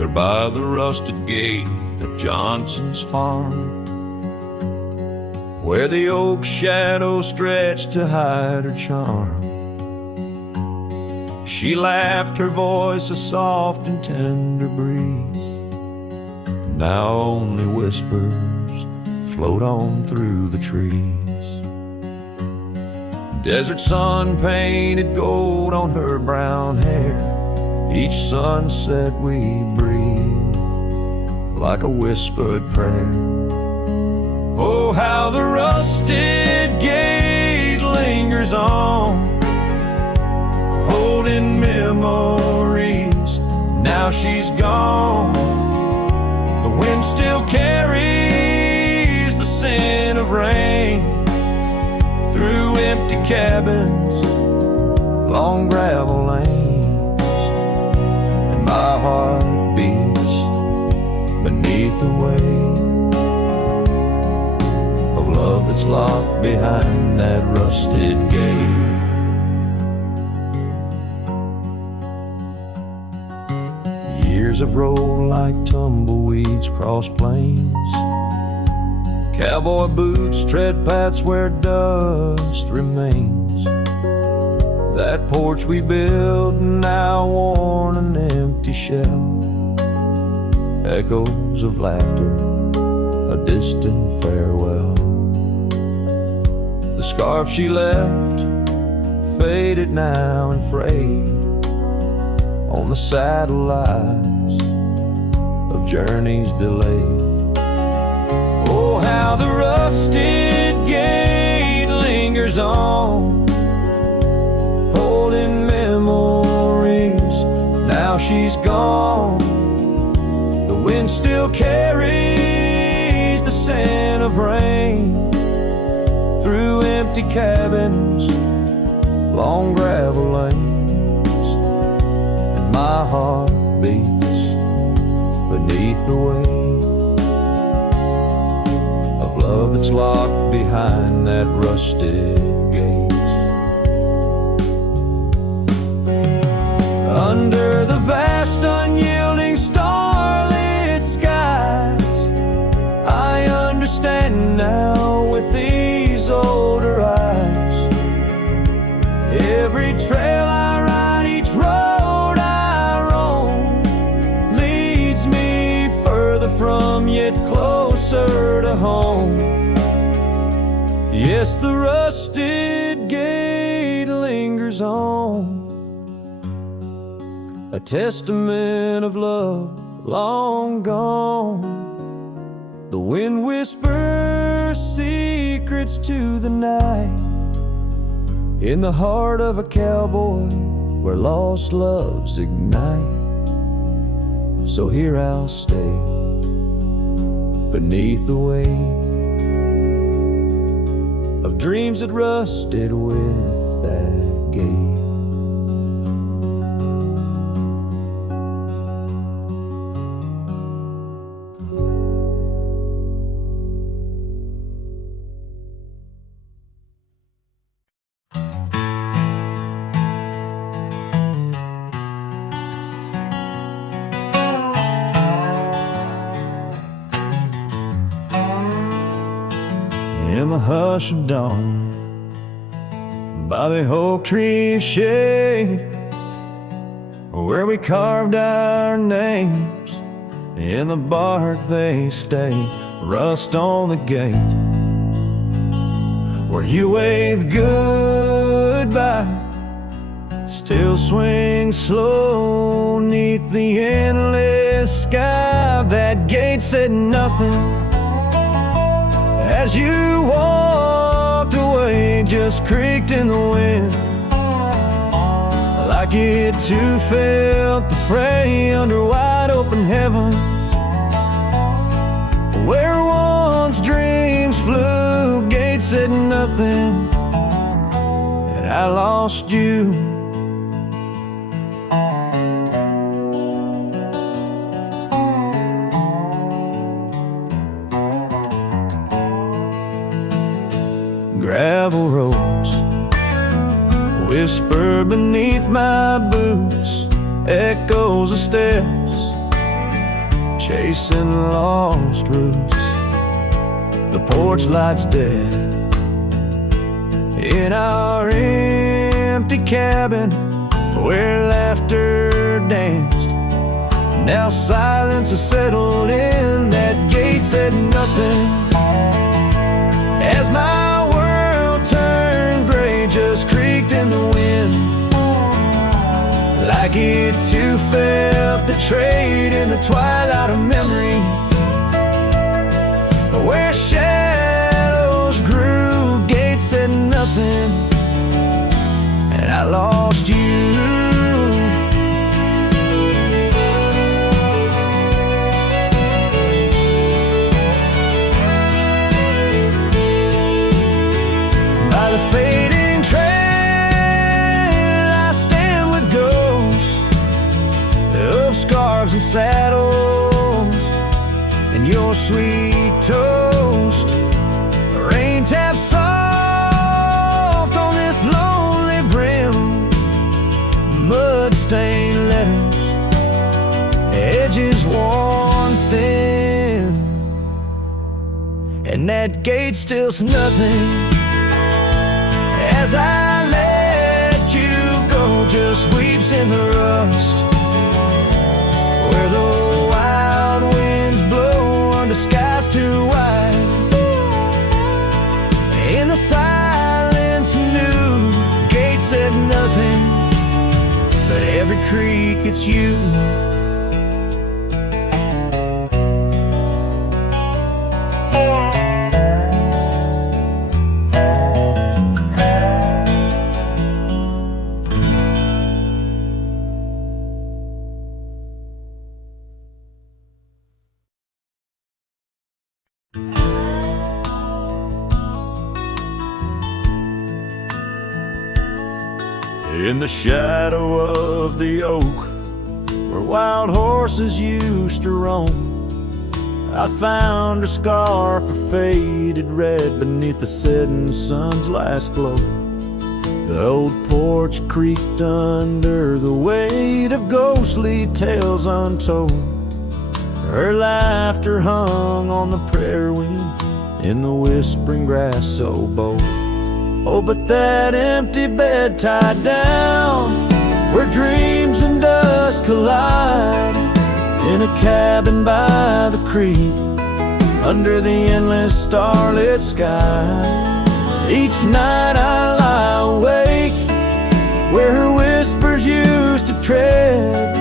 There by the rusted gate of Johnson's farm, where the oak shadow stretched to hide her charm. She laughed, her voice a soft and tender breeze. Now only whispers float on through the trees. Desert sun painted gold on her brown hair. Each sunset we breathe like a whispered prayer. Oh, how the rusted gate lingers on, holding memories. Now she's gone. The wind still carries the scent of rain through empty cabins, long gravel lanes, and my heart beats beneath the weight of love that's locked behind that rusted gate. Years have rolled like tumbleweeds across plains. Cowboy boots tread paths where dust remains. That porch we built, now worn an empty shell. Echoes of laughter, a distant farewell. The scarf she left, faded now and frayed on the saddle lies of journeys delayed. Oh, how the rusted gate lingers on, holding memories. Now she's gone. The wind still carries the scent of rain through empty cabins, long gravel lanes, and my heart beats beneath the weight of love that's locked behind that rusted gate. Under the vast unyielding starlit skies, I understand now with these older eyes. Every trail I ride, each road I roam, leads me further from, yet closer to home. Yes, the rusted gate lingers on, a testament of love long gone. The wind whispers secrets to the night, in the heart of a cowboy where lost loves ignite. So here I'll stay beneath the weight of dreams that rusted with that gate. In the hush of dawn, by the oak tree's shade, where we carved our names, in the bark they stay. Rust on the gate, where you waved goodbye, still swings slow neath the endless sky. That gate said nothing as you walked away, just creaked in the wind, like it too felt the fray under wide open heavens, where once dreams flew. Gate said nothing, and I lost you. Gravel roads whisper beneath my boots, echoes of steps chasing lost roots. The porch light's dead in our empty cabin where laughter danced. Now silence has settled in. That gate said nothing as my world turned gray, just creaked in the wind, like it too felt betrayed in the twilight of memory, where shadows grew. Gates said nothing, and I lost you. By the fading trail I stand with ghosts of scarves and saddles, and your sweet toast. The rain taps soft on this lonely brim, mud-stained letters, edges worn thin, and that gate still's nothing as I let you go, just weeps in the rust, where the wild winds blow under skies too wide. In the silence new, gate said nothing, but every creak it's you. In the shadow of the oak, where wild horses used to roam, I found a scarf of faded red beneath the setting sun's last glow. The old porch creaked under the weight of ghostly tales untold. Her laughter hung on the prairie wind in the whispering grass so bold. Oh, but that empty bed tied down, where dreams and dust collide, in a cabin by the creek, under the endless starlit sky. Each night I lie awake, where her whispers used to tread.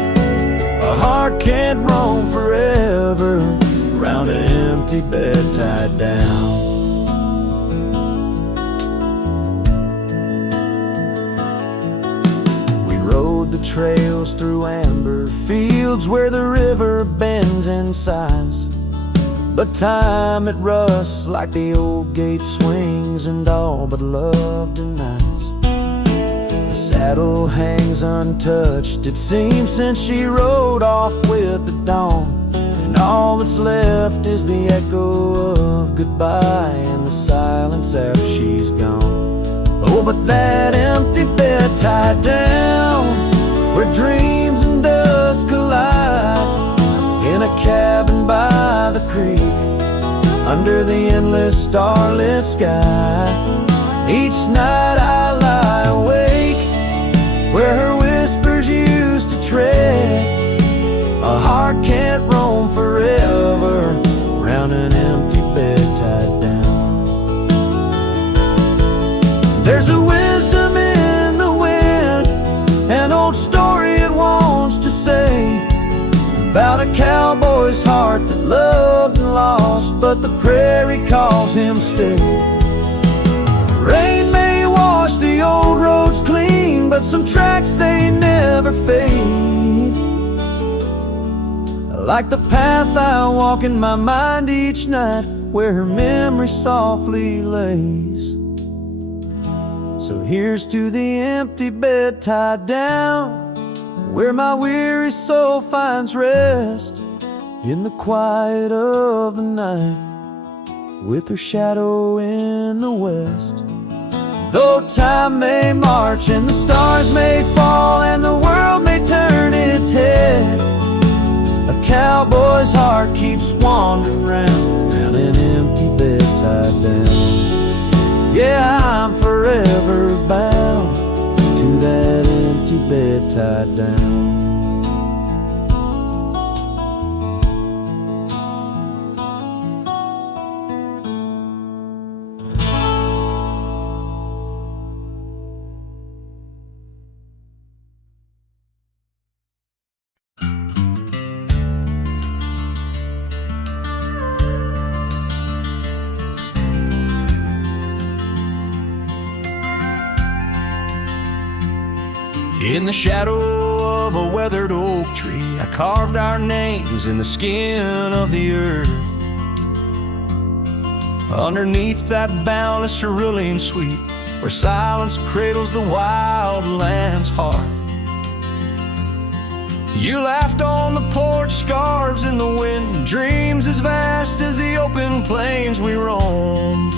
A heart can't roam forever, round an empty bed tied down. The trails through amber fields where the river bends and sighs, but time it rusts like the old gate swings, and all but love denies. The saddle hangs untouched, it seems, since she rode off with the dawn, and all that's left is the echo of goodbye and the silence after she's gone. Oh, but that empty bed tied down, where dreams and dust collide, in a cabin by the creek, under the endless starlit sky. Each night I lie awake, where her whispers used to tread. A heart can't roam forever, round an empty bed tied down. There's a wisdom in the wind, an old story it wants to say, about a cowboy's heart that loved and lost, but the prairie calls him stay. Rain may wash the old roads clean, but some tracks they never fade, like the path I walk in my mind each night, where her memory softly lays. So here's to the empty bed tied down, where my weary soul finds rest, in the quiet of the night, with her shadow in the west. Though time may march and the stars may fall and the world may turn its head, a cowboy's his heart keeps wandering round an empty bed tied down. Yeah, I'm forever bound to that empty bed tied down. In the shadow of a weathered oak tree, I carved our names in the skin of the earth. Underneath that boundless cerulean sweet, where silence cradles the wild land's hearth. You laughed on the porch, scarves in the wind, dreams as vast as the open plains we roamed.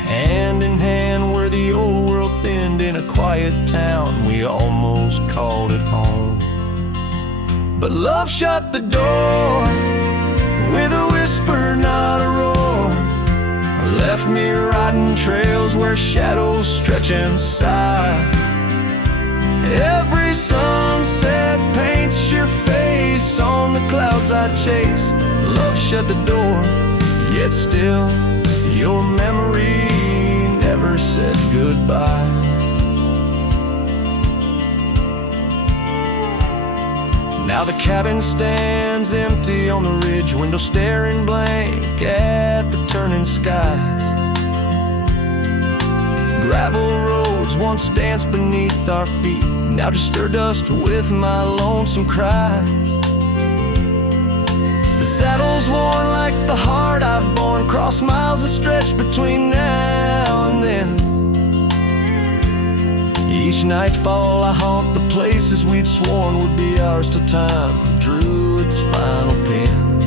Hand in hand where the old world thinned, in a quiet town we almost called it home. But love shut the door with a whisper, not a roar. Left me riding trails where shadows stretch and sigh. Every sunset paints your face on the clouds I chase. Love shut the door, yet still your memory never said goodbye. Now the cabin stands empty on the ridge, window staring blank at the turning skies. Gravel roads once danced beneath our feet, now just stir dust with my lonesome cries. The saddle's worn like the heart I've borne, cross miles of stretch between now and then. Each nightfall I haunt the places we'd sworn would be ours till time drew its final pen.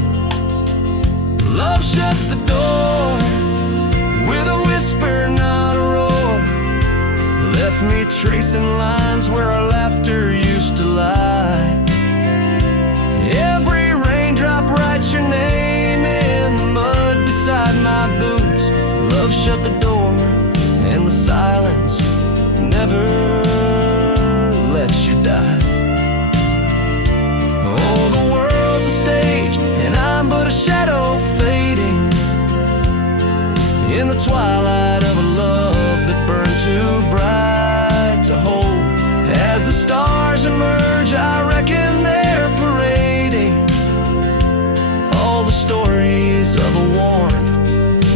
Love shut the door with a whisper, not a roar. Left me tracing lines where our laughter used to lie. Every raindrop writes your name in the mud beside my boots. Love shut the door, and the silence never lets you die. Oh, the world's a stage, and I'm but a shadow fading in the twilight of a love that burned too bright to hold. As the stars emerge, I reckon they're parading all the stories of a warmth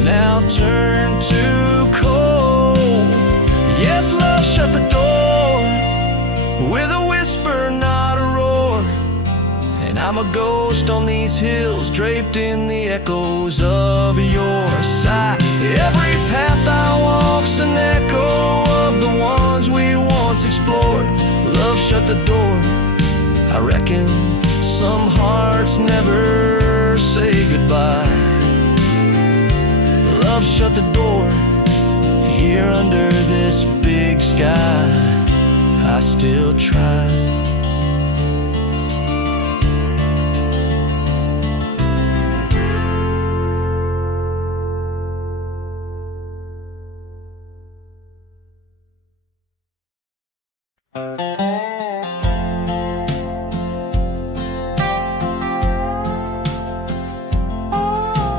now turned to cold. Yes, love shut the door with a whisper, not a roar. And I'm a ghost on these hills, draped in the echoes of your sigh. Every path I walk's an echo of the ones we once explored. Love shut the door, I reckon some hearts never say goodbye. Love shut the door, here under this big sky I still try.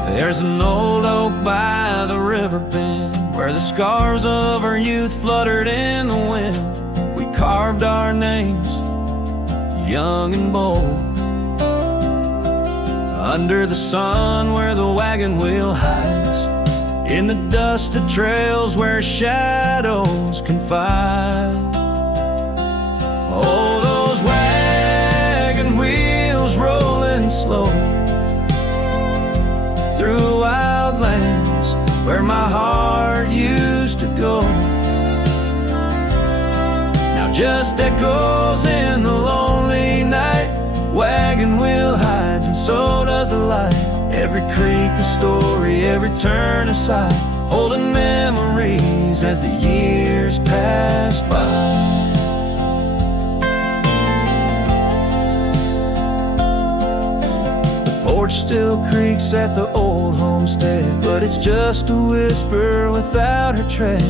There's an old oak by the river bend where the scars of our youth fluttered in the wind. We carved our names, young and bold, under the sun where the wagon wheel hides, in the dusted trails where shadows confide. Oh, those wagon wheels rolling slow through wild lands where my heart used to go. Now just echoes in the lonely night. Wagon wheel hides and so does the light. Every creek a story, every turn a sight, holding memories as the years pass by. still creaks at the old homestead, but it's just a whisper without her tread.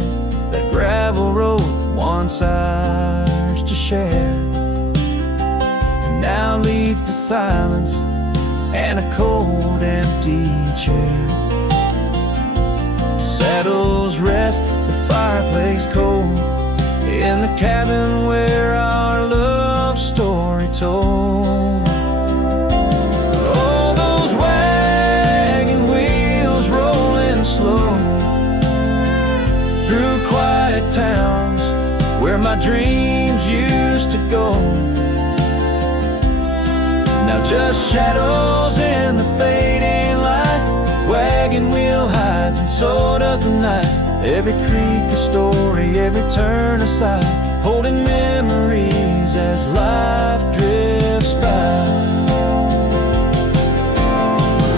That gravel road once ours to share, and now leads to silence and a cold, empty chair. Saddles rest, the fireplace cold, in the cabin where our love story told. Oh, those wagon wheels rolling slow through quiet towns where my dreams used to go. Now just shadows in the fading light. Wagon wheel hides and so does the night. Every creak a story, every turn a sigh, holding memories as life drifts by.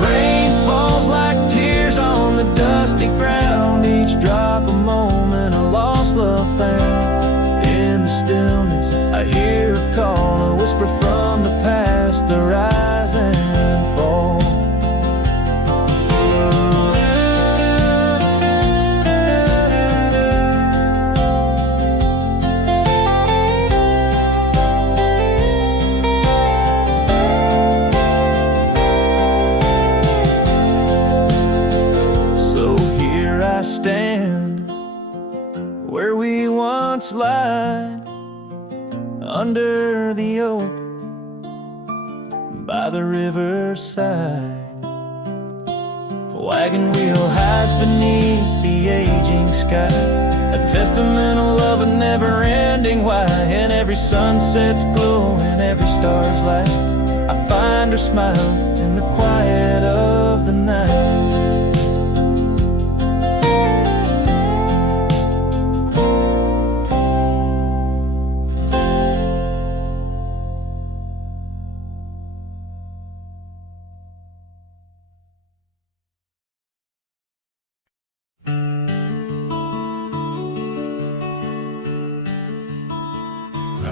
Rain falls like tears on the dusty ground, each drop a moment, a lost love found. In the stillness I hear a call, a whisper from the past, the rise and fall. Stand where we once lied, under the oak by the riverside. Wagon wheel hides beneath the aging sky, a testament of love, a never-ending why. And every sunset's glow and every star's light, I find her smile in the quiet of the night.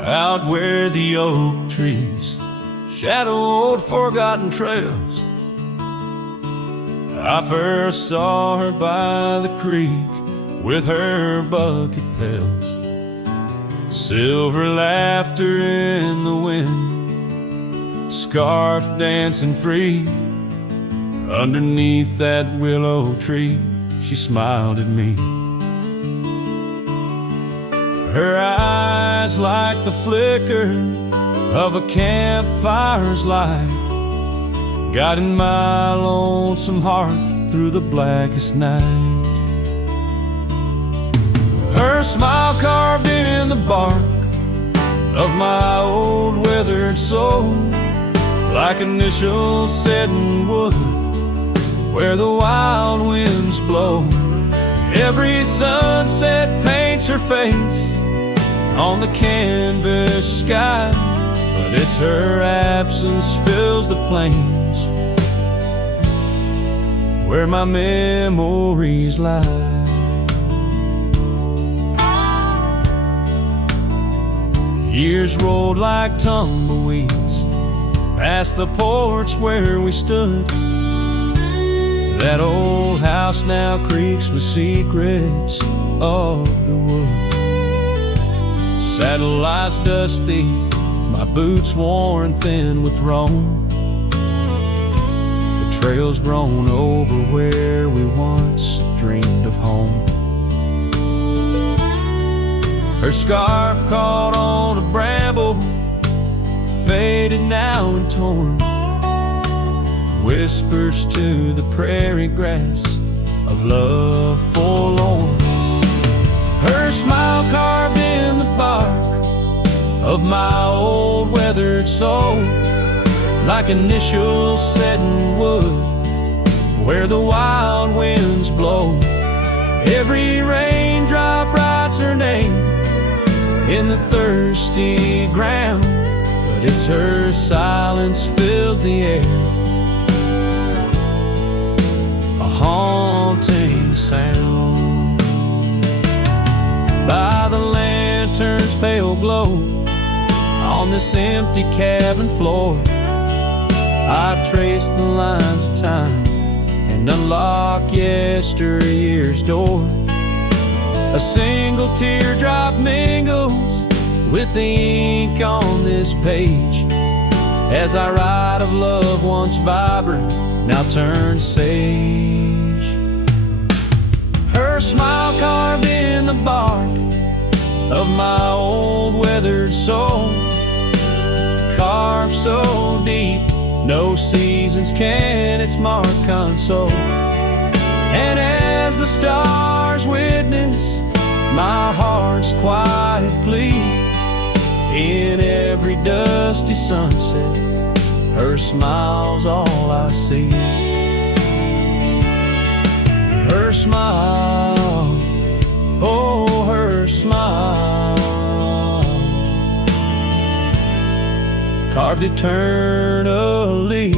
Out where the oak trees shadow old forgotten trails, I first saw her by the creek with her bucket pails. Silver laughter in the wind, scarf dancing free. Underneath that willow tree, she smiled at me. Her eyes like the flicker of a campfire's light, guiding my lonesome heart through the blackest night. Her smile carved in the bark of my old weathered soul, like initials set in wood where the wild winds blow. Every sunset paints her face on the canvas sky, but it's her absence fills the plains where my memories lie. Years rolled like tumbleweeds past the porch where we stood. That old house now creaks with secrets of the wood. Saddle lies dusty, my boots worn thin with roam. The trail's grown over where we once dreamed of home. Her scarf caught on a bramble, faded now and torn, whispers to the prairie grass of love forlorn. Her smile carved in the bark of my old weathered soul, like initials set in wood where the wild winds blow. Every raindrop writes her name in the thirsty ground, but it's her silence fills the air, a haunting sound. By the lantern's pale glow on this empty cabin floor, I trace the lines of time and unlock yesteryear's door. A single teardrop mingles with the ink on this page as I write of love once vibrant, now turned sage. Her smile carved in the bark of my old weathered soul, carved so deep no seasons can its mark console. And as the stars witness my heart's quiet plea, in every dusty sunset her smile's all I see. Her smile, oh her smile, carved eternally.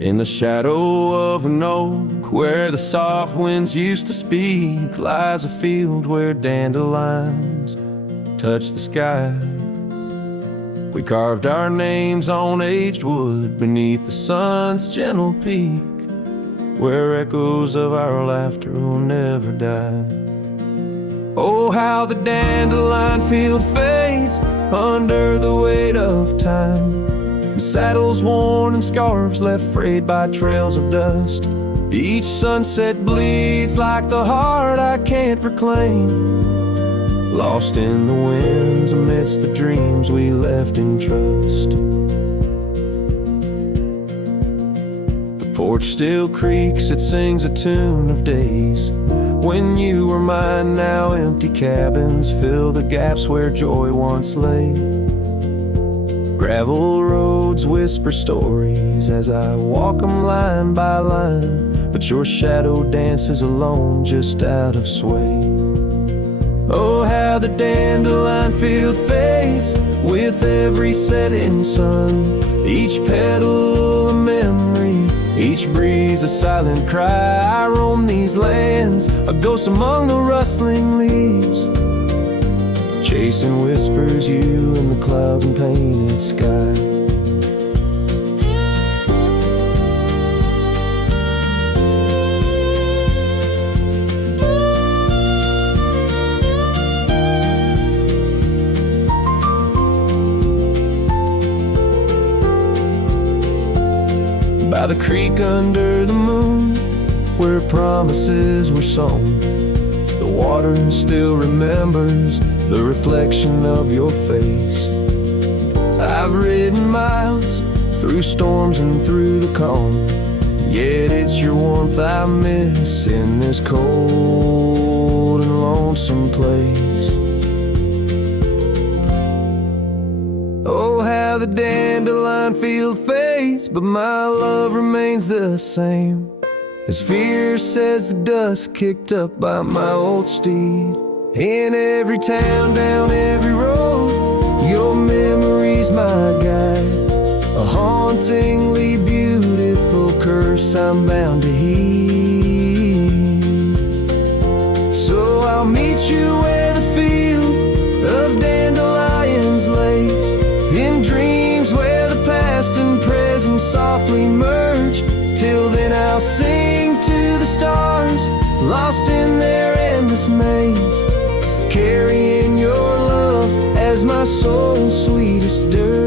In the shadow of an oak, where the soft winds used to speak, lies a field where dandelions touch the sky. We carved our names on aged wood beneath the sun's gentle peak, where echoes of our laughter will never die. Oh, how the dandelion field fades under the weight of time, and saddles worn and scarves left frayed by trails of dust. Each sunset bleeds like the heart I can't reclaim, lost in the winds amidst the dreams we left in trust. The porch still creaks, it sings a tune of days when you were mine. Now empty cabins fill the gaps where joy once lay. Gravel roads whisper stories as I walk them line by line, but your shadow dances alone just out of sway. Oh, how the dandelion field fades with every setting sun, each petal a memory, each breeze a silent cry. I roam these lands, a ghost among the rustling leaves, chasing whispers, you in the clouds and painted sky. By the creek under the moon, where promises were sown, the water still remembers the reflection of your face. I've ridden miles through storms and through the calm, yet it's your warmth I miss in this cold and lonesome place. Oh, how the dandelion field fades, but my love remains the same, as fierce as the dust kicked up by my old steed. In every town, down every road, your memory's my guide, a hauntingly beautiful curse I'm bound to heed. So I'll meet you where the field of dandelions lays, in dreams where the past and present softly merge. Till then I'll sing to the stars, lost in their endless maze, carrying your love as my soul's sweetest dirge.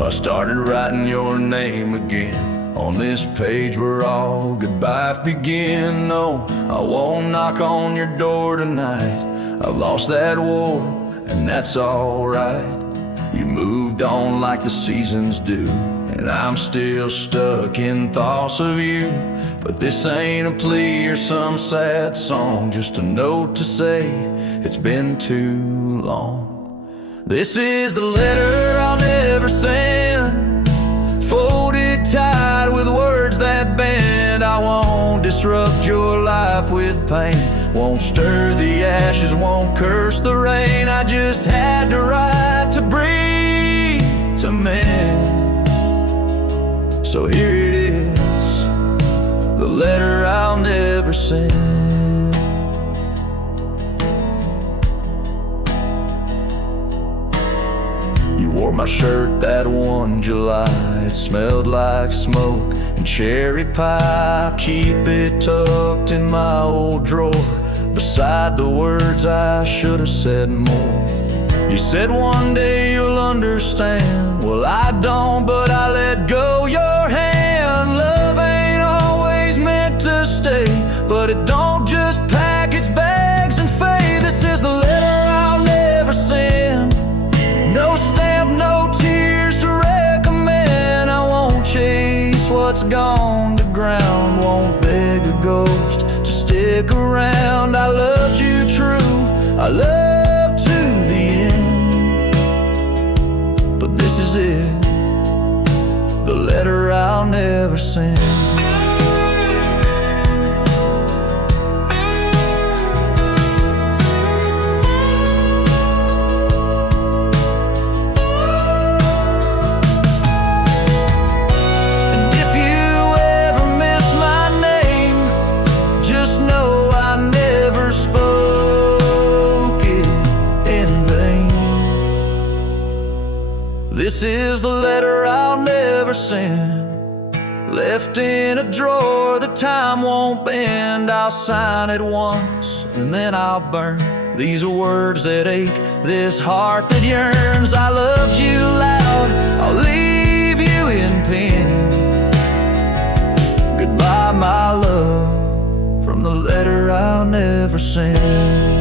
I started writing your name again on this page where all goodbyes begin. No, I won't knock on your door tonight. I've lost that war, and that's alright. You moved on like the seasons do, and I'm still stuck in thoughts of you. But this ain't a plea or some sad song, just a note to say it's been too long. This is the letter I'll never send, folded tight with words that bend. I won't disrupt your life with pain, won't stir the ashes, won't curse the rain. I just had to write to breathe, to mend. So here it is, the letter I'll never send. You wore my shirt that one July, it smelled like smoke and cherry pie. I keep it tucked in my old drawer, beside the words I should have said more. You said one day you'll understand. Well, I don't, but I let go your hand. Love ain't always meant to stay, but it don't just pack its bags and fade. This is the letter I'll never send. No stamp, no tears to recommend. I won't chase what's gone to ground, won't beg a ghost to stick around. I loved you true, I love to the end. But this is it, the letter I'll never send. This is the letter I'll never send, left in a drawer that time won't bend. I'll sign it once and then I'll burn. These are words that ache, this heart that yearns. I loved you loud, I'll leave you in pain. Goodbye, my love, from the letter I'll never send.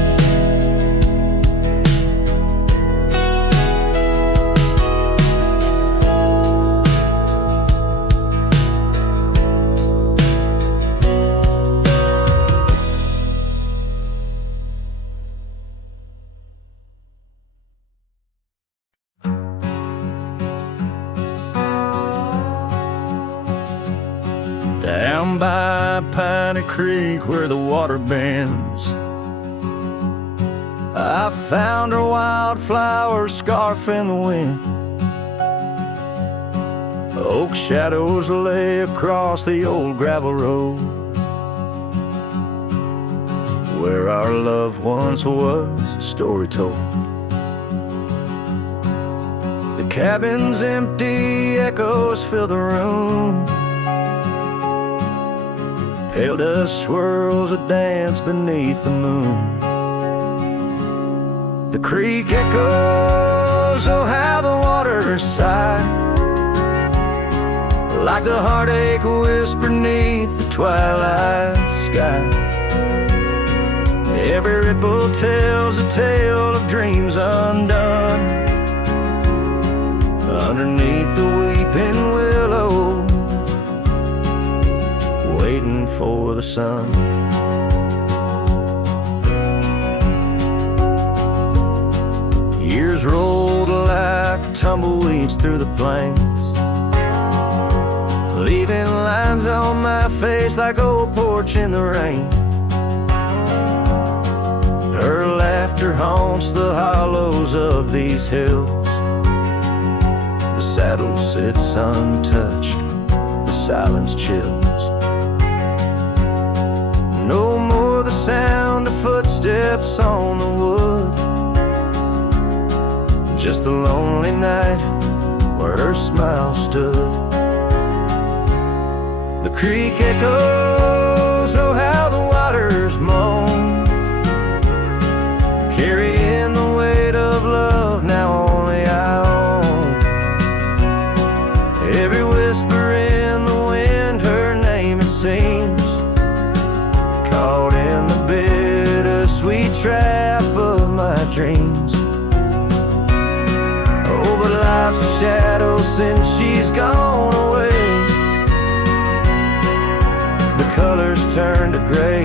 Down by Piney Creek where the water bends, I found her wildflower scarf in the wind. Oak shadows lay across the old gravel road where our love once was, a story told. The cabin's empty, echoes fill the room. Pale dust swirls a dance beneath the moon. The creek echoes, oh how the water sigh, like the heartache whisper beneath the twilight sky. Every ripple tells a tale of dreams undone, underneath the weeping willow, waiting for the sun. Years rolled like tumbleweeds through the plains, leaving lines on my face like old porch in the rain. Her laughter haunts the hollows of these hills. The saddle sits untouched, the silence chills. No more the sound of footsteps on the wood, just the lonely night where her smile stood. The creek echoes, oh how the waters moan, carrying the weight of love now only I own. Every whisper in the wind, her name it seems, caught in the bittersweet trap of my dreams. Oh, but life's a shadow since she's gone away. The colors turn to gray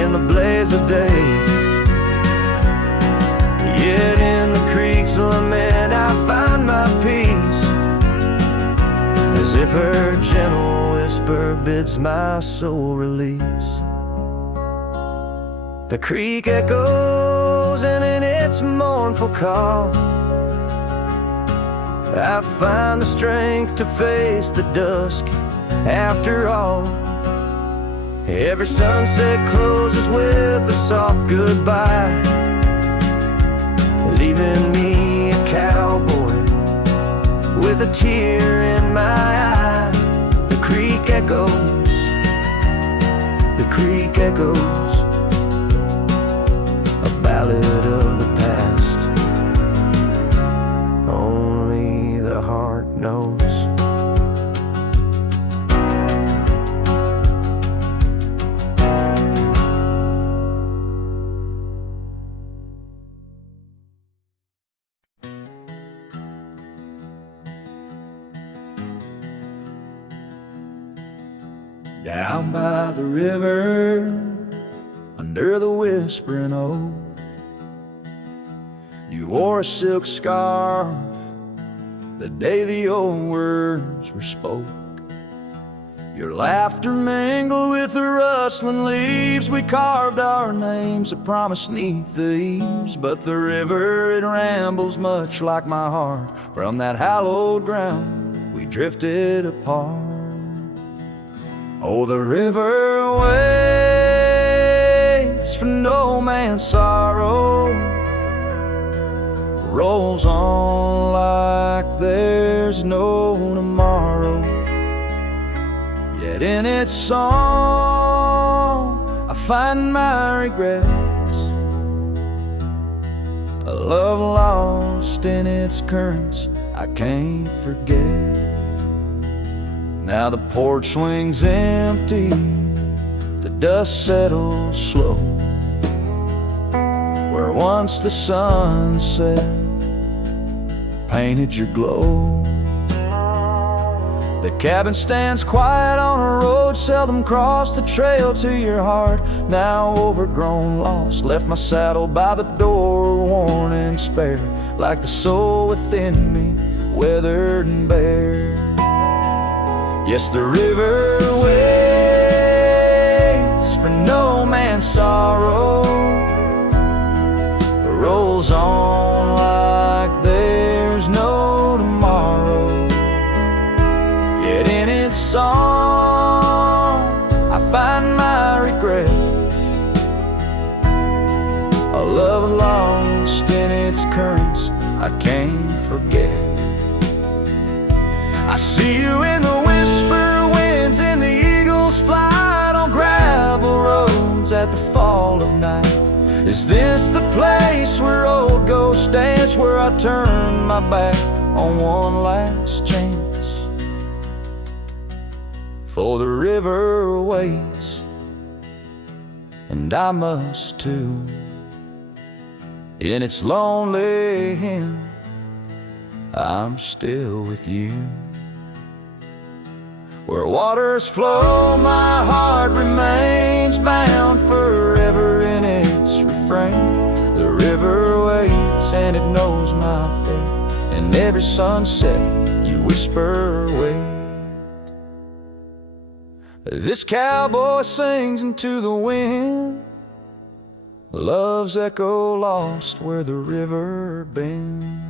in the blaze of day, yet in the creek's lament river gentle whisper bids my soul release. The creek echoes and in its mournful call I find the strength to face the dusk after all. Every sunset closes with a soft goodbye, leaving me a cowboy with a tear in my eye. The creek echoes, the creek echoes, a ballad of the past only the heart knows. Down by the river, under the whispering oak, you wore a silk scarf the day the old words were spoke. Your laughter mingled with the rustling leaves. We carved our names that promised 'neath the eaves. But the river, it rambles much like my heart. From that hallowed ground, we drifted apart. Oh, the river waits for no man's sorrow, rolls on like there's no tomorrow. Yet in its song I find my regrets, a love lost in its currents I can't forget. Now the porch swings empty, the dust settles slow, where once the sunset painted your glow. The cabin stands quiet on a road seldom crossed, the trail to your heart now overgrown, lost. Left my saddle by the door, worn and spare, like the soul within me, weathered and bare. Yes, the river waits for no man's sorrow, rolls on like there's no tomorrow. Yet in its song I find my regrets, a love lost in its currents I can't forget. I see you in the whisper winds and the eagle's flight on gravel roads at the fall of night. Is this the place where old ghosts dance, where I turn my back on one last chance? For the river waits, and I must too. In its lonely hymn, I'm still with you. Where waters flow, my heart remains bound forever in its refrain. The river waits and it knows my fate, and every sunset you whisper wait. This cowboy sings into the wind, love's echo lost where the river bends.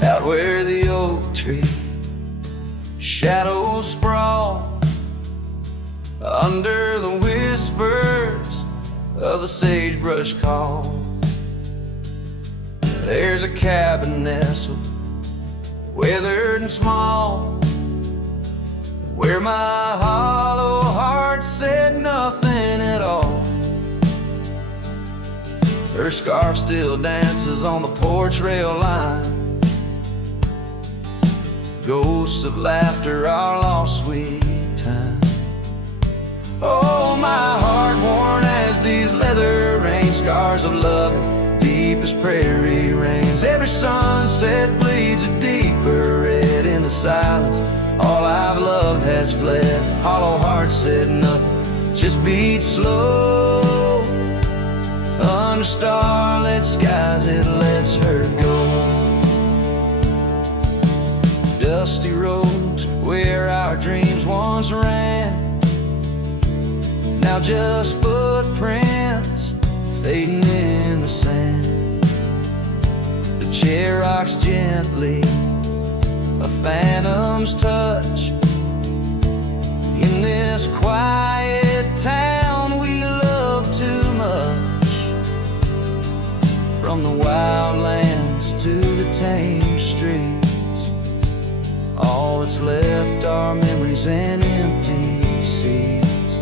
Out where the oak tree shadows sprawl, under the whispers of the sagebrush call, there's a cabin nestled, weathered and small, where my hollow heart said nothing at all. Her scarf still dances on the porch rail line, ghosts of laughter, our lost sweet time. Oh, my heart worn as these leather rain scars of love, deep as prairie rains. Every sunset bleeds a deeper deeper red in the silence. All I've loved has fled. Hollow heart said nothing, just beat slow. Under starlit skies it lets her go. Dusty roads where our dreams once ran, now just footprints fading in the sand. The chair rocks gently, a phantom's touch. In this quiet town we love too much. From the wildlands to the tame streets, all that's left are memories and empty seats.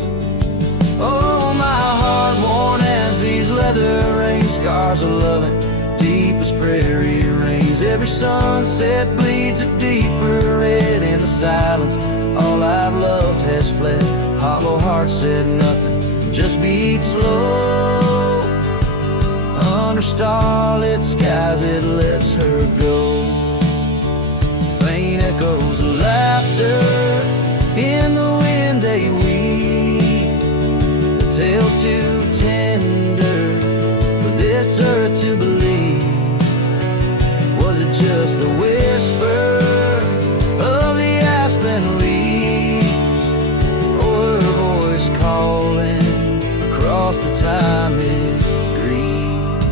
Oh, my heart worn as these leather rain scars of loving, deep as prairie rains. Every sunset bleeds a deeper red in the silence. All I've loved has fled. Hollow heart said nothing, just beat slow. Under starlit skies it lets her go. Faint echoes of laughter in the wind they weave, a tale too tender for this earth to believe. Was it just the whisper of the aspen leaves, or her voice calling across the time it grieved?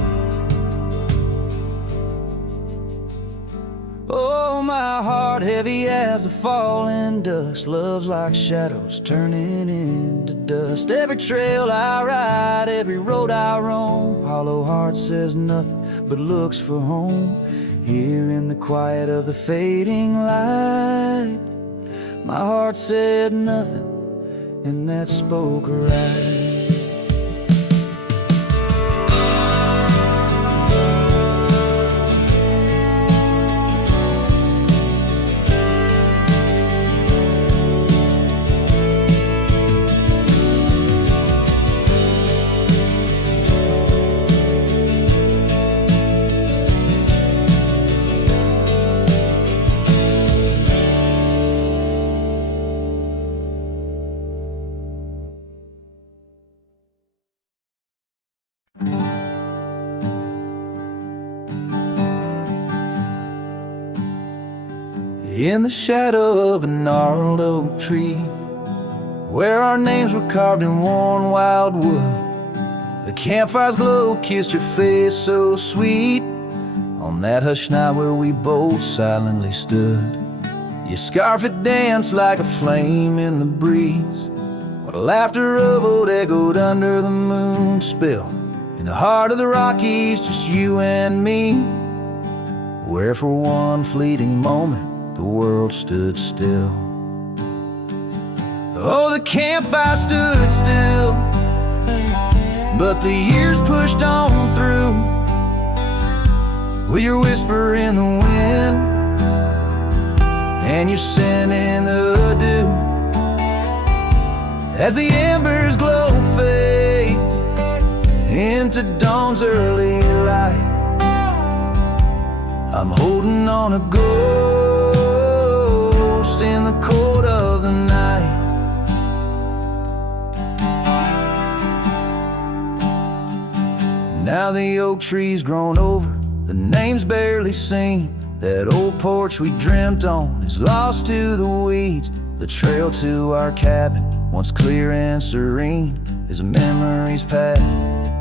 Oh, my heart heavy as the falling dusk, love's like shadows turning into dust. Every trail I ride, every road I roam, hollow heart says nothing but looks for home. Here in the quiet of the fading light, my heart said nothing, and that spoke right. In the shadow of a gnarled oak tree, where our names were carved in worn wild wood, the campfire's glow kissed your face so sweet. On that hushed night where we both silently stood, your scarf had danced like a flame in the breeze, while the laughter of old echoed under the moon spill. In the heart of the Rockies, just you and me, where for one fleeting moment the world stood still. Oh, the campfire stood still, but the years pushed on through, with your whisper in the wind and your scent in the dew. As the embers glow fades into dawn's early light, I'm holding on a ghost in the cold of the night. Now the oak tree's grown over, the name's barely seen. That old porch we dreamt on is lost to the weeds. The trail to our cabin, once clear and serene, is a memory's path,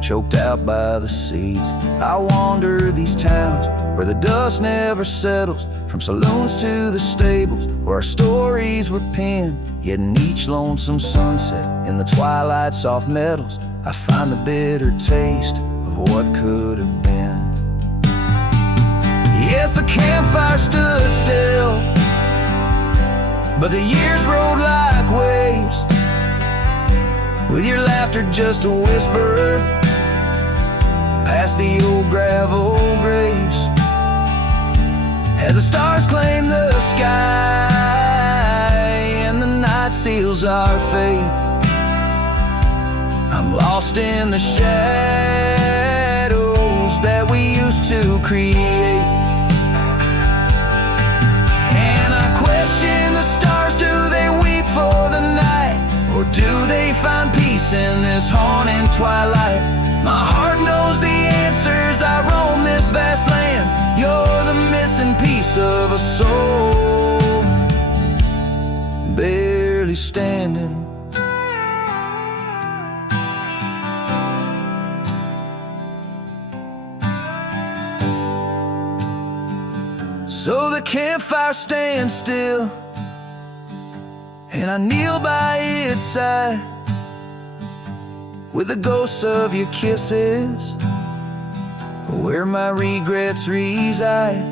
choked out by the seeds. I wander these towns where the dust never settles, from saloons to the stables where our stories were penned. Yet in each lonesome sunset, in the twilight's soft metals, I find the bitter taste of what could have been. Yes, the campfire stood still, but the years rolled like waves, with your laughter just a whisper past the old gravel graves. As the stars claim the sky and the night seals our fate, I'm lost in the shadows that we used to create. do they find peace in this haunting twilight? My heart knows the answers. I roam this vast land. You're the missing piece of a soul, barely standing. So the campfire stands still, and I kneel by its side, with the ghosts of your kisses where my regrets reside.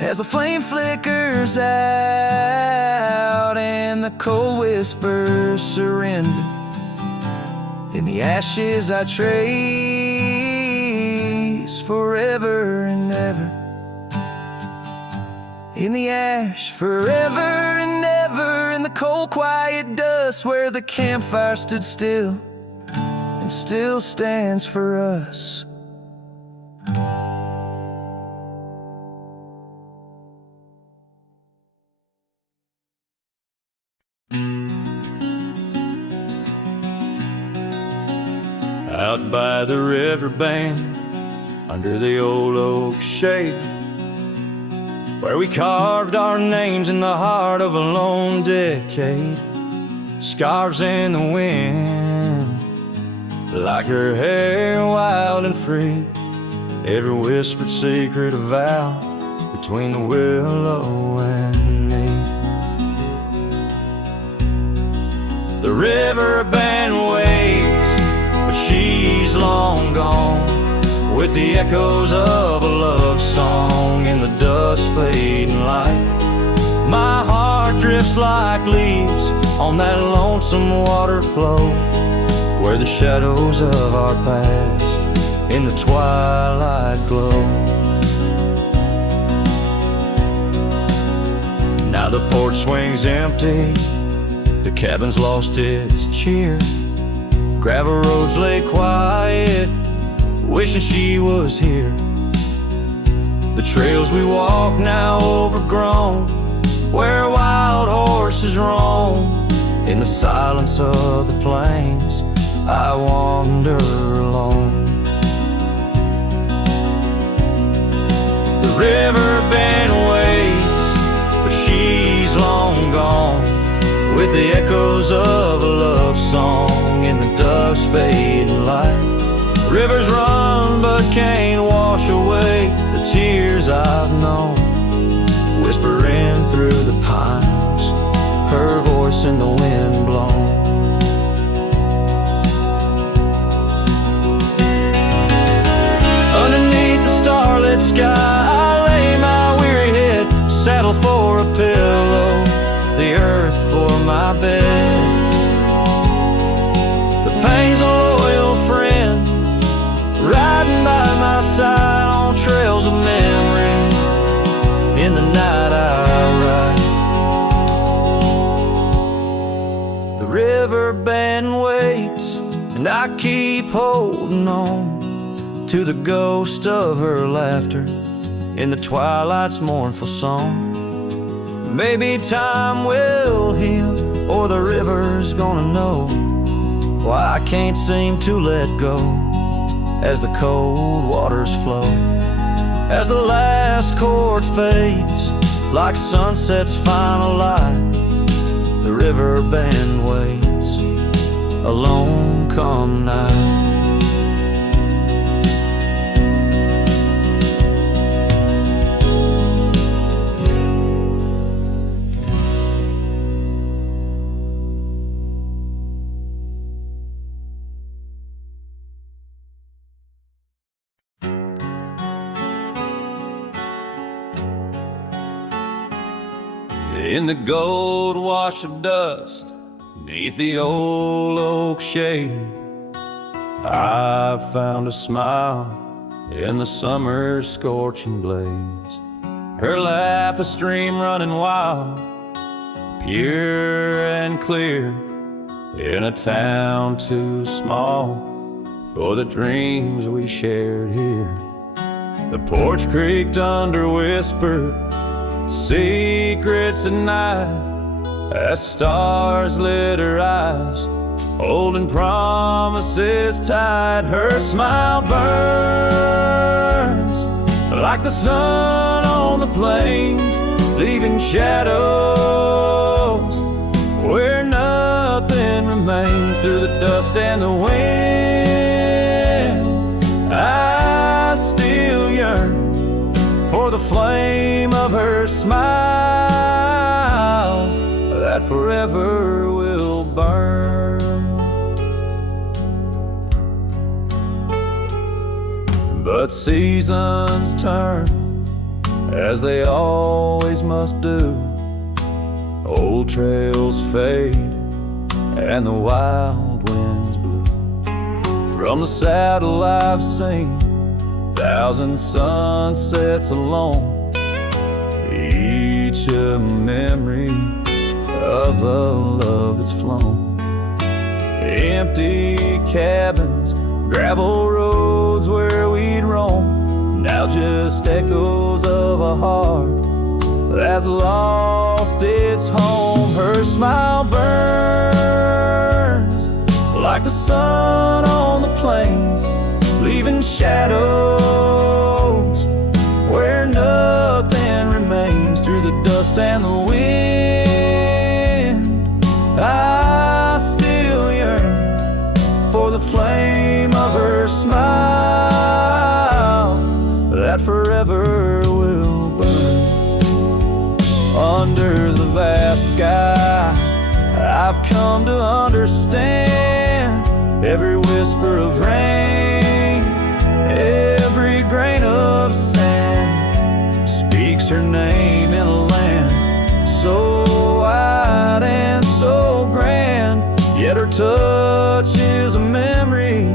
As the flame flickers out and the cold whispers surrender, in the ashes I trace forever and ever. In the ash forever and ever, in the cold quiet dust where the campfire stood still and still stands for us. Out by the riverbank, under the old oak shade, where we carved our names in the heart of a lone decade. Scarves in the wind, like her hair wild and free. Every whispered secret a vow between the willow and me. The river band waits, but she's long gone, with the echoes of a love song in the dust fading light. My heart drifts like leaves on that lonesome water flow, where the shadows of our past in the twilight glow. Now the porch swings empty, the cabin's lost its cheer. Gravel roads lay quiet, wishing she was here. The trails we walk now overgrown, where wild horses roam. In the silence of the plains I wander alone. The river band waits, but she's long gone, with the echoes of a love song in the dust fading light. Rivers run but can't wash away the tears I've known, whispering through the pines, her voice in the wind blown. Underneath the starlit sky I lay my weary head, saddle for a pillow, the earth for my bed. The pain's a loyal friend, riding by my side on trails of memory. In the night I ride. The river band waits, and I keep holding on to the ghost of her laughter in the twilight's mournful song. Maybe time will heal, or the river's gonna know why I can't seem to let go as the cold waters flow. As the last chord fades, like sunset's final light, the river band waits, alone come night. In the gold wash of dust, neath the old oak shade, I found a smile in the summer's scorching blaze. Her laugh a stream running wild, pure and clear, in a town too small for the dreams we shared here. The porch creaked under whispered secrets at night, as stars lit her eyes, holding promises tight. Her smile burns like the sun on the plains, leaving shadows where nothing remains. Through the dust and the wind, I still yearn for the flame of her smile that forever will burn. But seasons turn, as they always must do. Old trails fade and the wild winds blow. From the saddle I've seen 1,000 sunsets alone, each a memory of a love that's flown. Empty cabins, gravel roads where we'd roam, now just echoes of a heart that's lost its home. Her smile burns like the sun on the plains, leaving shadows where nothing remains. Through the dust and the wind, I still yearn for the flame of her smile that forever will burn. Under the vast sky, I've come to understand every whisper of rain, every grain of sand speaks her name in a land so wide and so grand. Yet her touch is a memory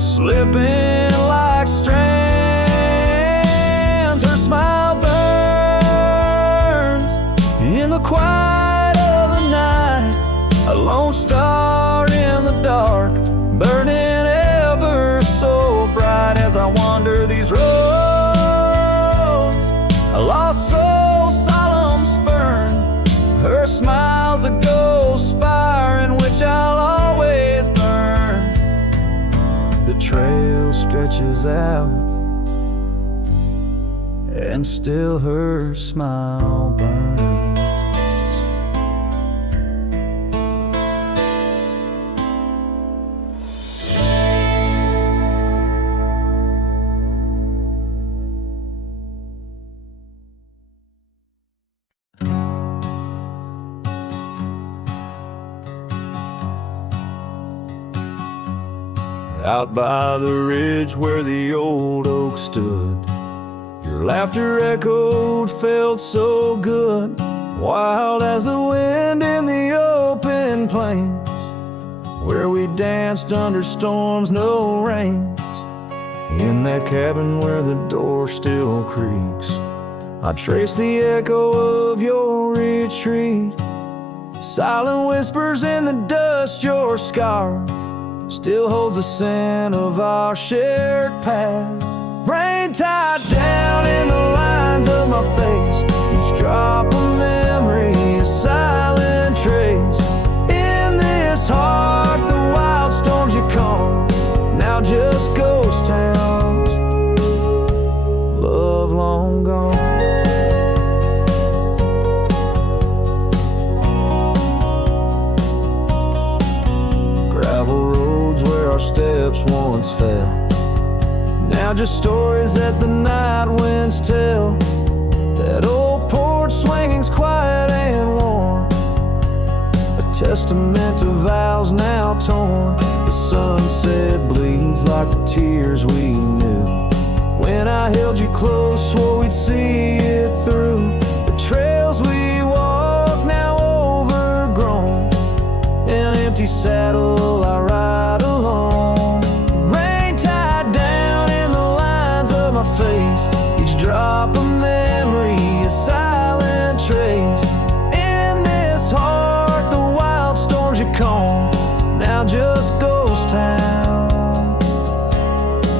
slipping like strands. Her smile burns in the quiet of the night, a lone star in the dark, burning ever so bright. As I wander these roads, a lost soul solemn spurn, her smile's a ghost fire in which I'll always burn. The trail stretches out, and still her smile burns. Out by the ridge where the old oak stood, your laughter echoed, felt so good, wild as the wind in the open plains, where we danced under storms, no rains. In that cabin where the door still creaks, I trace the echo of your retreat. Silent whispers in the dust, your scarf still holds the scent of our shared past. Rain tied down in the lines of my face, each drop of memory a silent trace. In this heart the wild storms you calm, now just ghost towns, love long gone. Gravel roads where our steps once fell, now just stories that the night winds tell. That old porch swinging's quiet and warm, a testament to vows now torn. The sunset bleeds like the tears we knew. When I held you close, swore we'd see it through. The trails we walk now overgrown, an empty saddle I ride alone. Rain tied down in the lines of my face, each drop of memory a silent trace. In this heart the wild storms you calm, now just ghost town,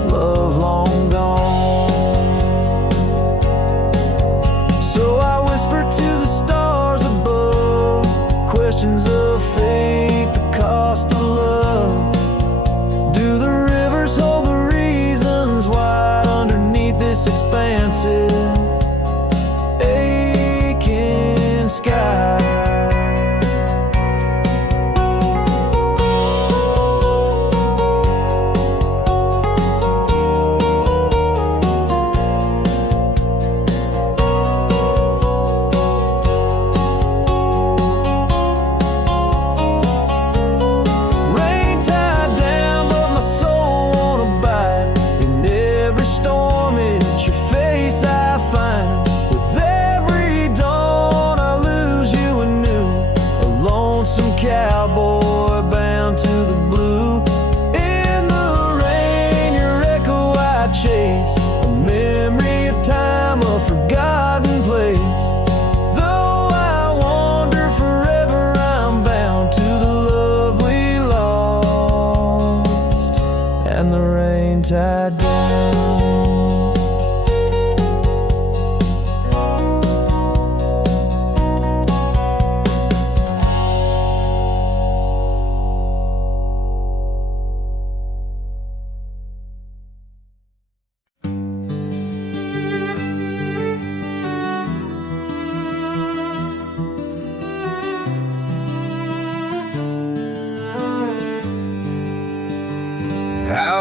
love long gone. So I whisper to the stars above,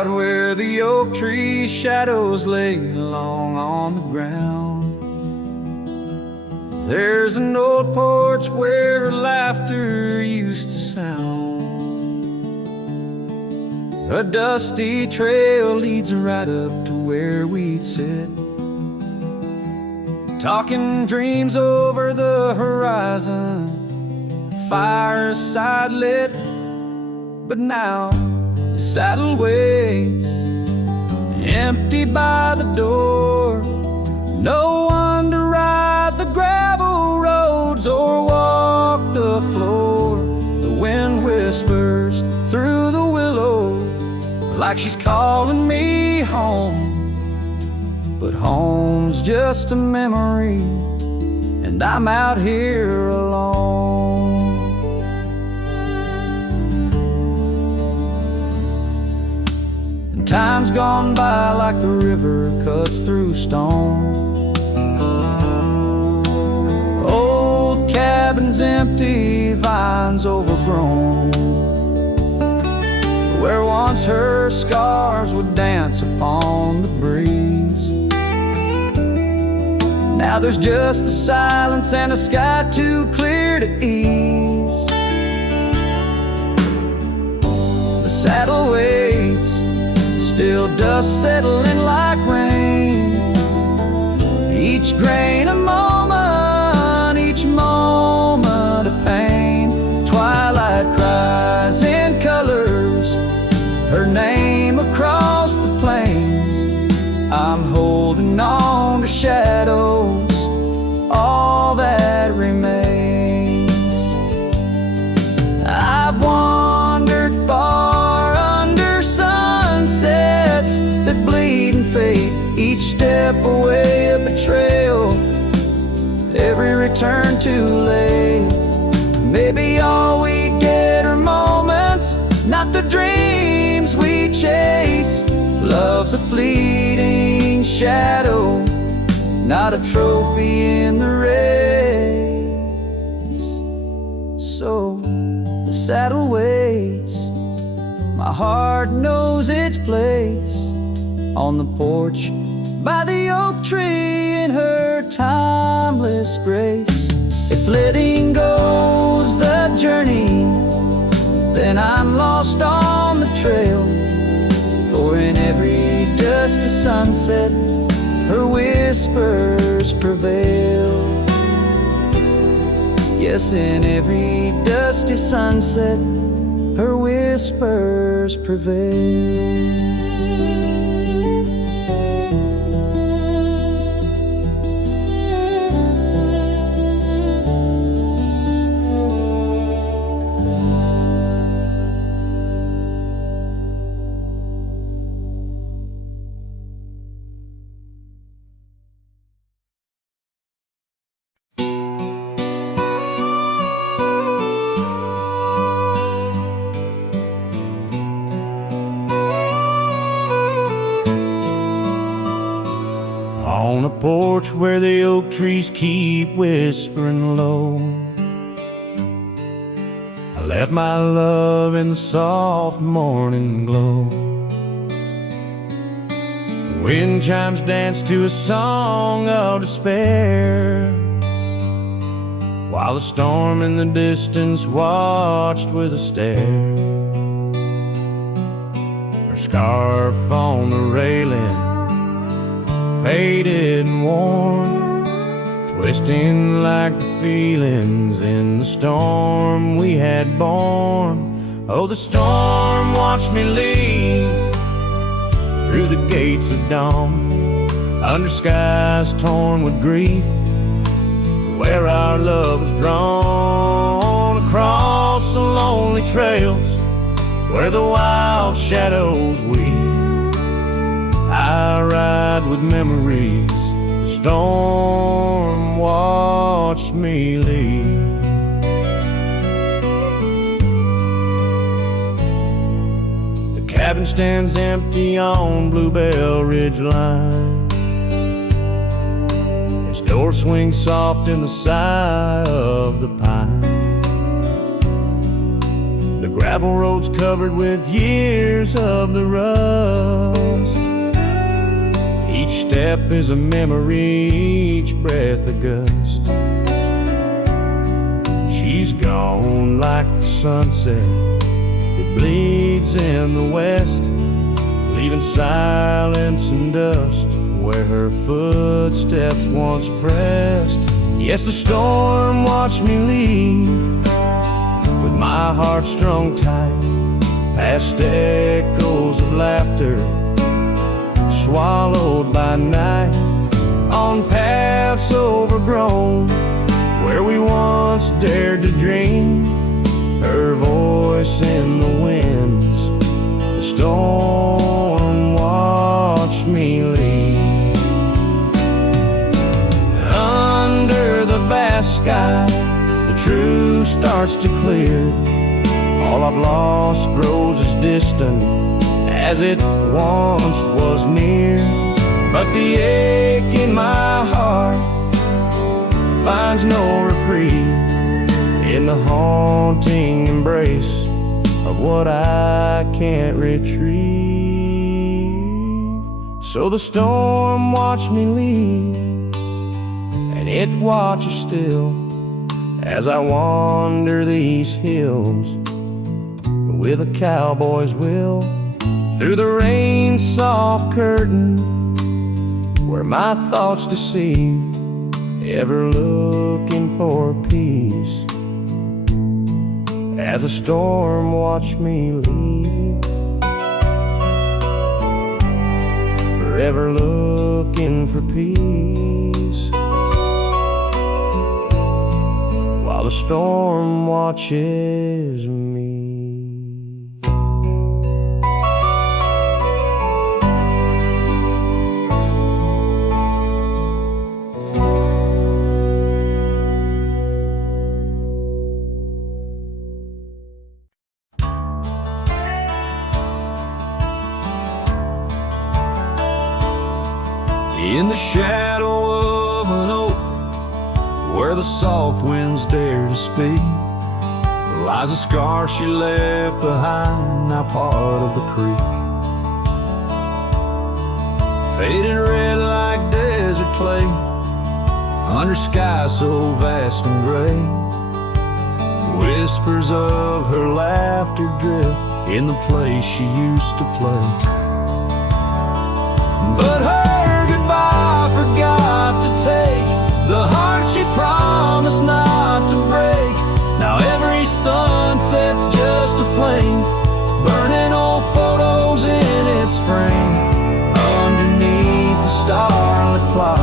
spot where the oak tree shadows lay long on the ground. There's an old porch where laughter used to sound. A dusty trail leads right up to where we'd sit, talking dreams over the horizon, fireside lit. But now the saddle waits, empty by the door. No one to ride the gravel roads or walk the floor. The wind whispers through the willow like she's calling me home. But home's just a memory, and I'm out here alone. And time's gone by like the river cuts through stone. Old cabins empty, vines overgrown, where once her scars would dance upon the breeze. Now there's just the silence and a sky too clear to ease. The saddle waits, still dust settling like rain. Each grain a moment, each moment a pain. Twilight cries in colors, her name across the plains. I'm holding on to shadows, all that remains. I've wandered far under sunsets that bleed and fade. Each step away a betrayal, every return too late. Maybe all we get are moments, not the dreams we chase. Love's a fleeting shadow, not a trophy in the race. So the saddle waits, my heart knows its place on the porch by the oak tree in her timeless grace. If letting go's the journey, then I'm lost on the trail. For in every dusty sunset, her whispers prevail. Yes, in every dusty sunset, her whispers prevail. On a porch where the oak trees keep whispering low, I left my love in the soft morning glow. Wind chimes dance to a song of despair, while the storm in the distance watched with a stare. Her scarf on the railing, faded and worn, twisting like the feelings in the storm we had borne. Oh, the storm watched me leave through the gates of dawn, under skies torn with grief, where our love was drawn, across the lonely trails where the wild shadows weep. I ride with memories, the storm watched me leave. The cabin stands empty on Bluebell Ridge line, its door swings soft in the sigh of the pine. The Gravel roads covered with years of the rust. Each step is a memory, each breath a gust. She's gone like the sunset that bleeds in the west, leaving silence and dust where her footsteps once pressed. Yes, the storm watched me leave with my heart strung tight, past echoes of laughter swallowed by night, on paths overgrown where we once dared to dream. Her voice in the winds, the storm watched me leave. Under the vast sky, the truth starts to clear. All I've lost grows as distant as it once was near. But the ache in my heart finds no reprieve in the haunting embrace of what I can't retrieve. So the storm watched me leave, and it watches still as I wander these hills with a cowboy's will, through the rain's soft curtain where my thoughts deceive, ever looking for peace as a storm watched me leave. Forever looking for peace while the storm watches me. In the shadow of an oak, where the soft winds dare to speak, lies a scar she left behind, now part of the creek. Faded red like desert clay, under sky so vast and gray. Whispers of her laughter drift in the place she used to play. But her goodbye forgot to take the heart she promised not to break. Now every sunset's just a flame, burning old photos in its frame, underneath the starlit clock.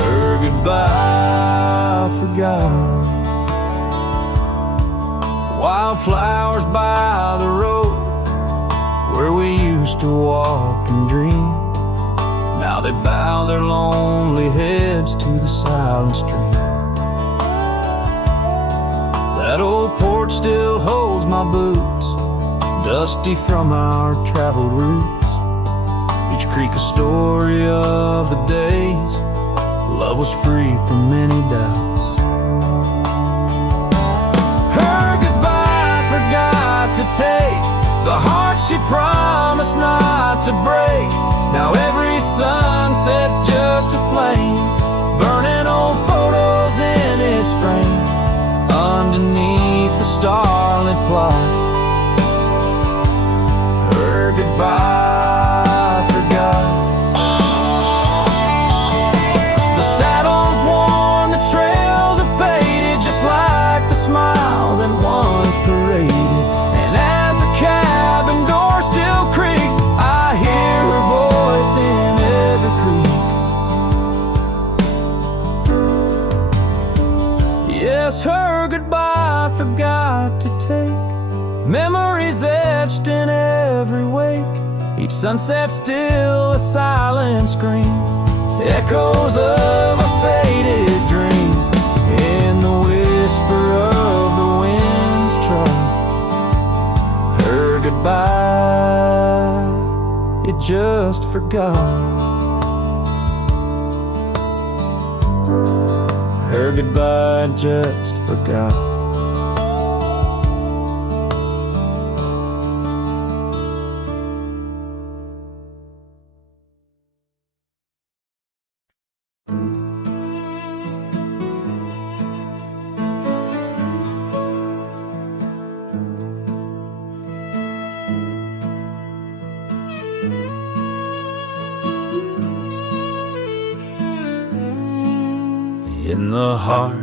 Her goodbye forgot. Wildflowers by the road where we used to walk and dream, now they bow their lonely heads to the silent stream. That old porch still holds my boots, dusty from our traveled routes. Each creek a story of the days love was free from many doubts. Her goodbye forgot to take the heart she promised not to break. Now every sunset's just a flame, burning old photos in its frame, underneath the starlit clock. Her goodbye forgot. The saddle's worn, the trails have faded, just like the smile that once paraded. And as the cabin door still creaks, I hear her voice in every creek. Yes, her goodbye forgot to take memories etched in every wake. Each sunset still a silent scream, echoes of a faded dream, in the whisper of the wind's trot. Her goodbye, it just forgot. Her goodbye just forgot. In the heart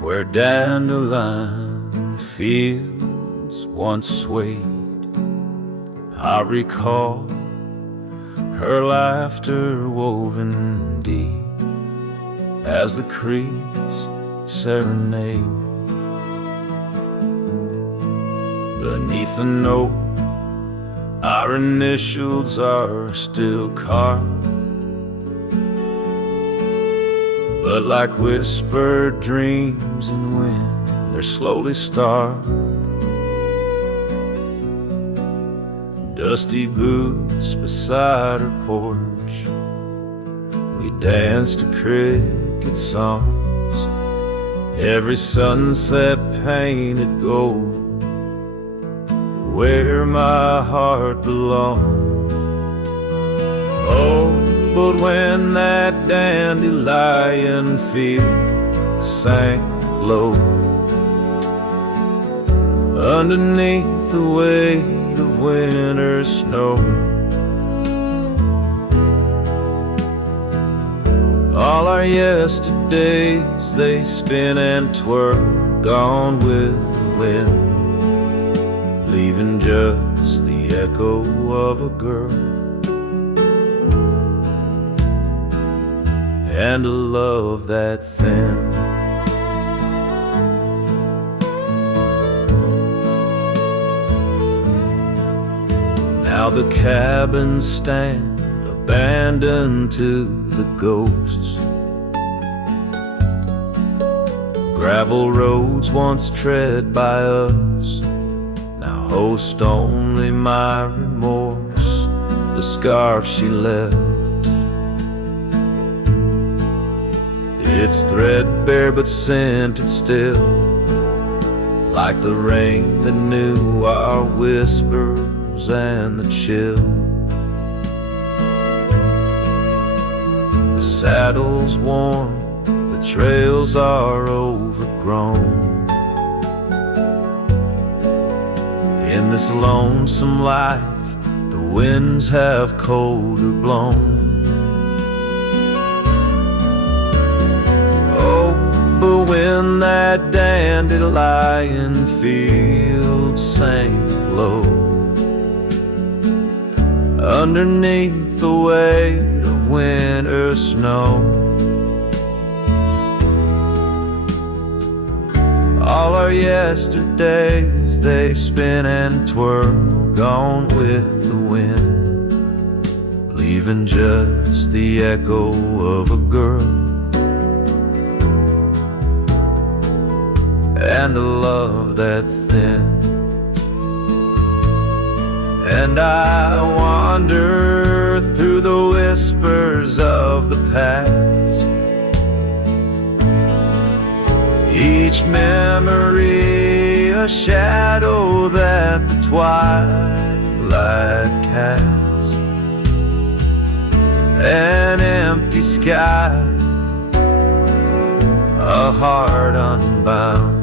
where dandelion fields once swayed, I recall her laughter woven deep as the creek's serenade. Beneath the note, our initials are still carved, but like whispered dreams in wind, they're slowly starved. Dusty boots beside her porch, we dance to cricket songs, every sunset painted gold, where my heart belongs. Oh, but when that dandelion field sank low, underneath the weight of winter snow, all our yesterdays they spin and twirl, gone with the wind, leaving just the echo of a girl and a love that thin. Now the cabins stand abandoned to the ghosts, gravel roads once tread by us now host only my remorse, the scarf she left. It's threadbare but scented still, like the rain that knew our whispers and the chill. The saddle's worn, the trails are overgrown. In this lonesome life, the winds have colder blown. But when that dandelion field sank low, underneath the weight of winter snow, all our yesterdays they spin and twirl, gone with the wind, leaving just the echo of a girl and a love that thin. And I wander through the whispers of the past, each memory a shadow that the twilight casts, an empty sky, a heart unbound.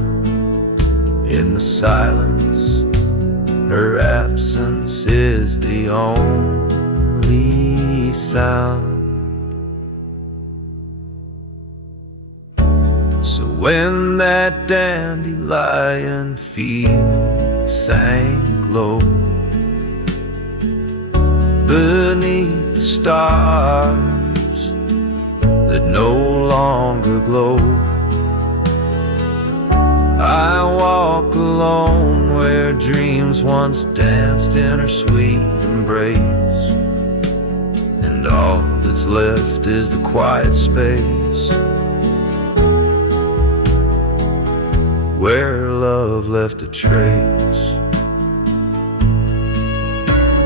In the silence, her absence is the only sound. So when that dandelion field sank low, beneath the stars that no longer glow, I walk alone where dreams once danced in her sweet embrace, and all that's left is the quiet space where love left a trace.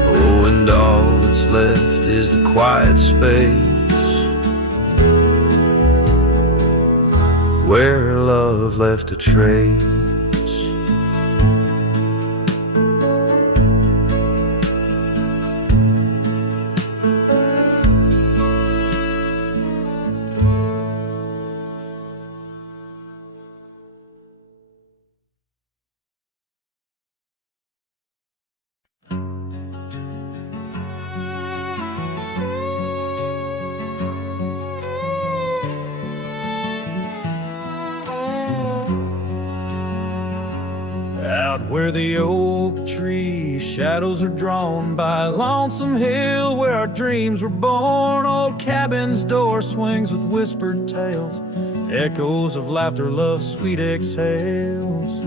Oh, and all that's left is the quiet space where love left a trace. Out where the oak tree shadows are drawn by a lonesome hill where our dreams were born, old cabin's door swings with whispered tales, echoes of laughter, love's sweet exhales.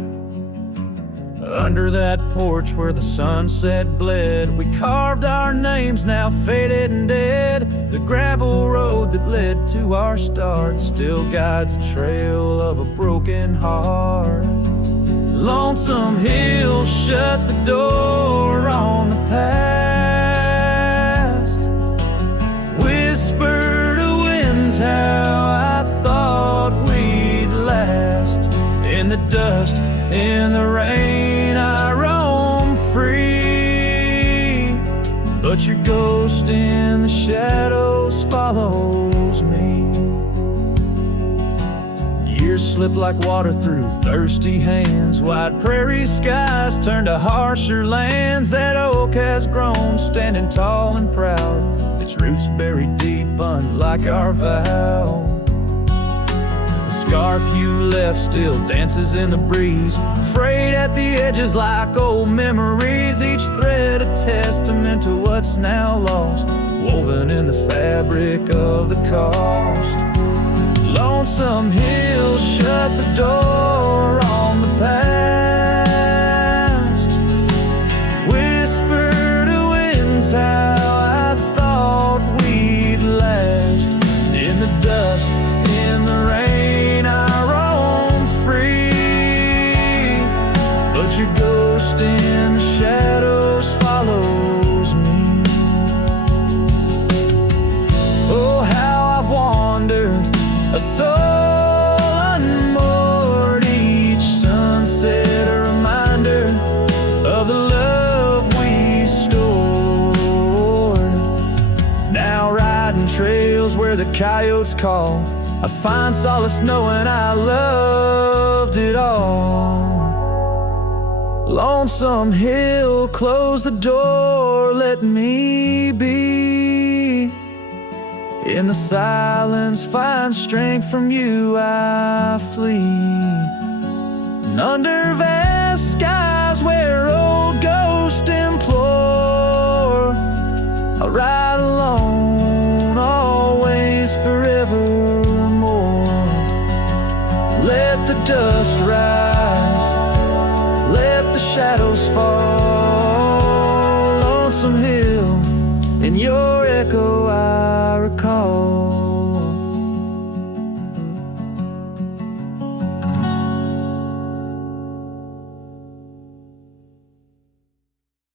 Under that porch where the sunset bled, we carved our names, now faded and dead. The gravel road that led to our start still guides a trail of a broken heart. Lonesome Hill shut the door on the past. Whisper to winds how I thought we'd last. In the dust, in the rain, I roam free, but your ghost in the shadows follows me. Years slip like water through thirsty hands. Wide prairie skies turn to harsher lands. That oak has grown, standing tall and proud, its roots buried deep, unlike our vow. The scarf you left still dances in the breeze, frayed at the edges like old memories. Each thread a testament to what's now lost, woven in the fabric of the cost. Lonesome Hill shut the door on the past. Whisper to winds how I thought we'd last. In the dust, in the rain, I roam free, but your ghost in the shadows follows me. Oh, how I've wandered, a soul unmoored, each sunset a reminder of the love we stored. Now riding trails where the coyotes call, I find solace knowing I loved it all. Lonesome Hill, close the door, let me be. In the silence, find strength from you, I flee. And under vast skies where old ghosts implore, I'll ride alone, always, forevermore. Let the dust rise, let the shadows fall. Lonesome Hill, in your echo I recall.